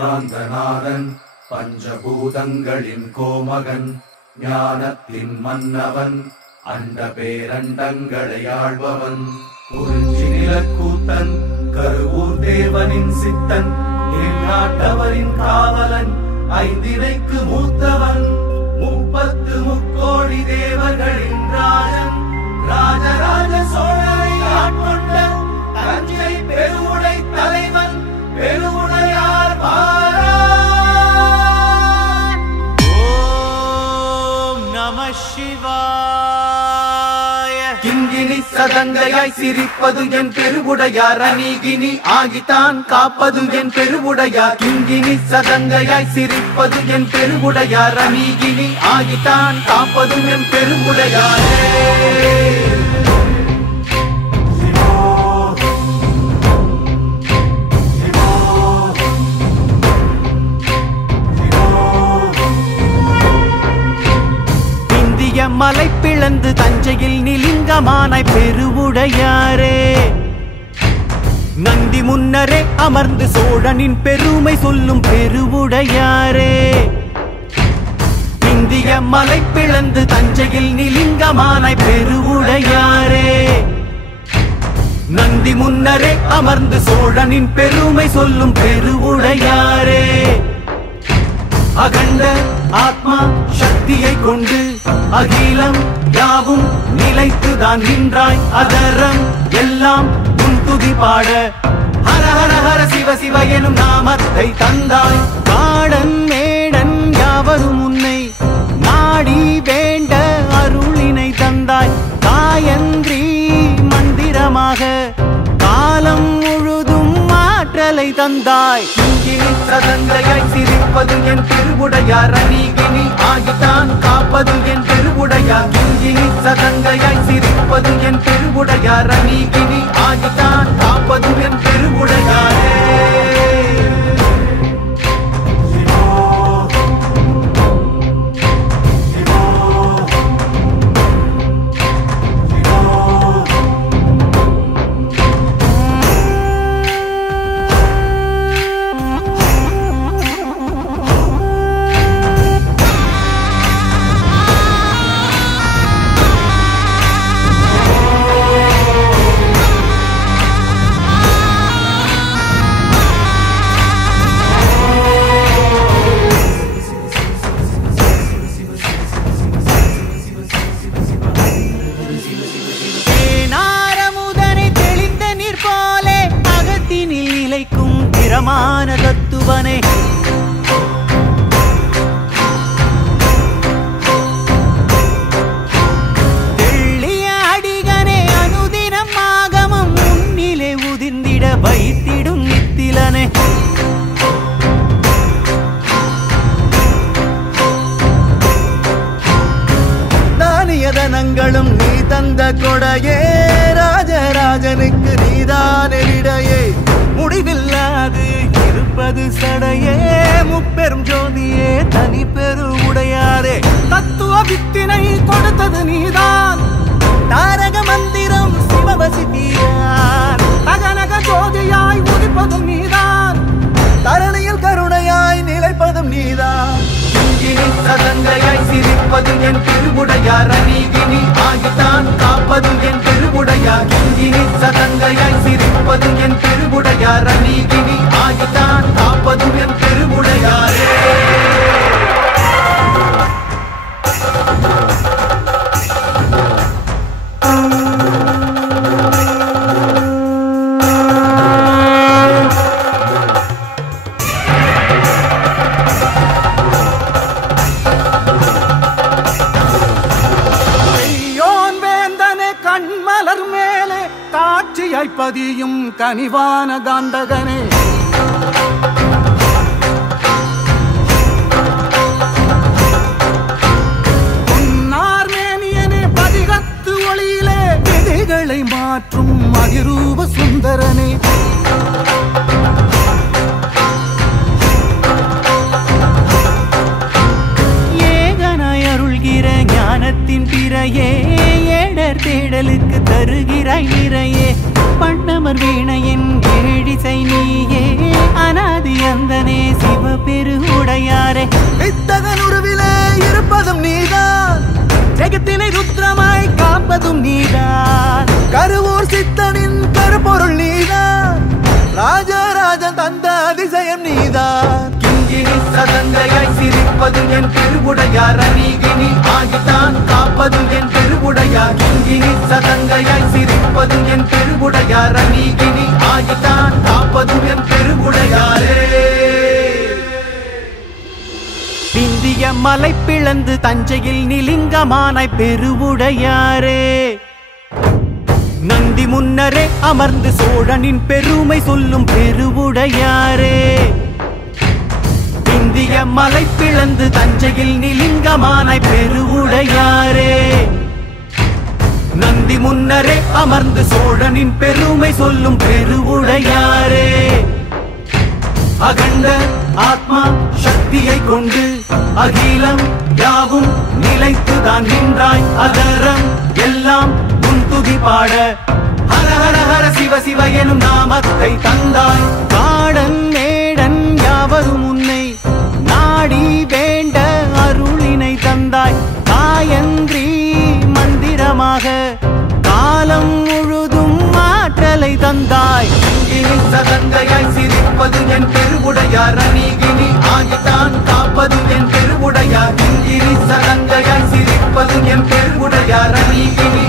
வேதாந்தநாதன் பஞ்சபூதங்களின் கோமகன் ஞானத்தின் மன்னவன் அண்ட பேரண்டங்களை ஆள்பவன் குறிஞ்சி நிலக்கூத்தன் கருவூர் தேவனின் சித்தன் நாட்டவரின் காவலன் ஐந்தினைக்கு மூத்தவன் முப்பத்து முக்கோடி தேவர்களின் ராஜன் ராஜராஜ சோழரை ஆட்கொண்ட தஞ்சை பெருவுடை தலைவன் பெருவுடையார் மாறான். ஓம் நம சிவாய. கிங்கினி சதங்கையாய் சிரிப்பது என் பெருவுடையார் அநீகினி ஆகித்தான் காப்பது என் பெருவுடையார். கிங்கினி சதங்கையாய் சிரிப்பது என் பெருவுடையார் அநீகினி ஆகித்தான் காப்பது என் பெருவுடையாரே. மலை பிளந்து தஞ்சையில் நிலிங்கமானாய் பெருவுடையாரே. நந்தி முன்னரே அமர்ந்து சோழனின் பெருமை சொல்லும் பெருவுடையாரே. இந்திய மலை பிளந்து தஞ்சையில் நிலிங்கமானாய் பெருவுடையாரே. நந்தி முன்னரே அமர்ந்து சோழனின் பெருமை சொல்லும் பெருவுடையாரே. அகண்ட ஆத்மா சக்தியை கொண்டு அகிலம் யாவும் நிலைத்துதான் நின்றாய். அதரம் எல்லாம் உன் துதி பாட ஹர ஹர ஹர சிவ சிவ எனும் நாமத்தை தந்தாய். காடன் மேடன் யாவரும் உன்னை நாடி வேண்ட அருளினை தந்தாய். காயந்திரி மந்திரமாக காலம் முழுதும் ஆற்றலை தந்தாய். கிங்கினி சதங்கையாய் சிரிப்பது என் பெருவுடையார் அநீகினி ஆகித்தான் காப்பது என் பெருவுடையார். கிங்கினி சதங்கையாய் சிரிப்பது என் பெருவுடையார் அநீகினி ஆகித்தான் காப்பது என் பெருவுடையாரே. பிரமாண தத்துவனே தெள்ளிய அடிகனே அனுதினம் ஆகமம் முன்னிலே உதிர்ந்திட வைத்திடும் நித்திலனே. தானியதனங்களும் நீ தந்த கொடையே ராஜராஜனுக்கு நீதானெடையே. முடிவில்லாது இருப்பது சடையே முப்பெரும் ஜோதியே தனி பெருவுடையாரே. தத்துவ வித்தினை கொடுத்தது நீதான். தாரக மந்திரம் சிவவசித்தியார். தகனக ஜோதியாய் உதிப்பதும் நீதான். தரணியில் கருணையாய் நிலைப்பதும் நீதான். கிங்கினி சதங்கையாய் சிரிப்பது என் பெருவுடையார் அநீகினி ஆகித்தான் காப்பது என் பெருவுடையார். கிங்கினி சதங்கையாய் சிரிப்பது என் பெருவுடையார் அநீகினி ஆகித்தான் காப்பது என் பெருவுடையாரே. பதியும் கனிவான காந்தகனே பொன்னார்மேனியனே பதிகத்து ஒளியிலே விதிகளை மாற்றும் அதிரூப சுந்தரனே. ஏகனாய் அருள்கிற ஞானத்தின் பிறையே எடை பெயர் தேடலுக்கு தருகிறாய் நிறையே பண்ணமர் வீணையின் ஏழிசை நீயே அனாதி அந்தனே சிவபெருவுடையாரே வித்தகன் உருவிலே இருப்பதும் நீதான் ஜெகத்தினை ருத்ரமாய் காப்பதும் நீதான் கருவூர் சித்தனின் கருப்பொருள் நீதான் ராஜராஜன் தந்த அதிசயம் நீதான் கிங்கினி சதங்கையாய் சிரிப்பது என் திருவுடையார் அநீகினி ஆகித்தான் காப்பது என் திருவுடையார் கிங்கினி சதங்கையாய் சிரிப்பது என் திருவுடையார் அநீகினி ஆகித்தான் காப்பது என் திருவுடையாரே பிந்திய மலை பிளந்து தஞ்சையில் நிலிங்கமானாய் பெருவுடையாரே நந்தி முன்னரே அமர்ந்து சோழனின் பெருமை சொல்லும் பெருவுடையாரே பிந்திய மலை பிளந்து தஞ்சையில் நிலிங்கமானாய் பெருவுடையாரே நந்தி முன்னரே அமர்ந்து சோழனின் பெருமை சொல்லும் பெருவுடையாரே அகண்ட ஆத்மா சக்தியை கொண்டு அகிலம் யாவும் நிலைத்துதான் நின்றாய் அதரம் எல்லாம் உன் துதி பாட ஹர ஹர ஹர சிவ சிவ எனும் நாமத்தை தந்தாய் காடன் மேடன் யாவரும் உன்னை நாடி வேண்ட அருளினை தந்தாய் காயன்றி மந்திரமாக காலம் முழுதும் ஆற்றலை தந்தாய் கிங்கினி சதங்கையாய் சிரிப்பது என் திருவுடையார் அநீகினி ஆகித்தான் காப்பது என் திருவுடையார் கிங்கினி சதங்கையாய் சிரிப்பது என் திருவுடையார் அநீகினி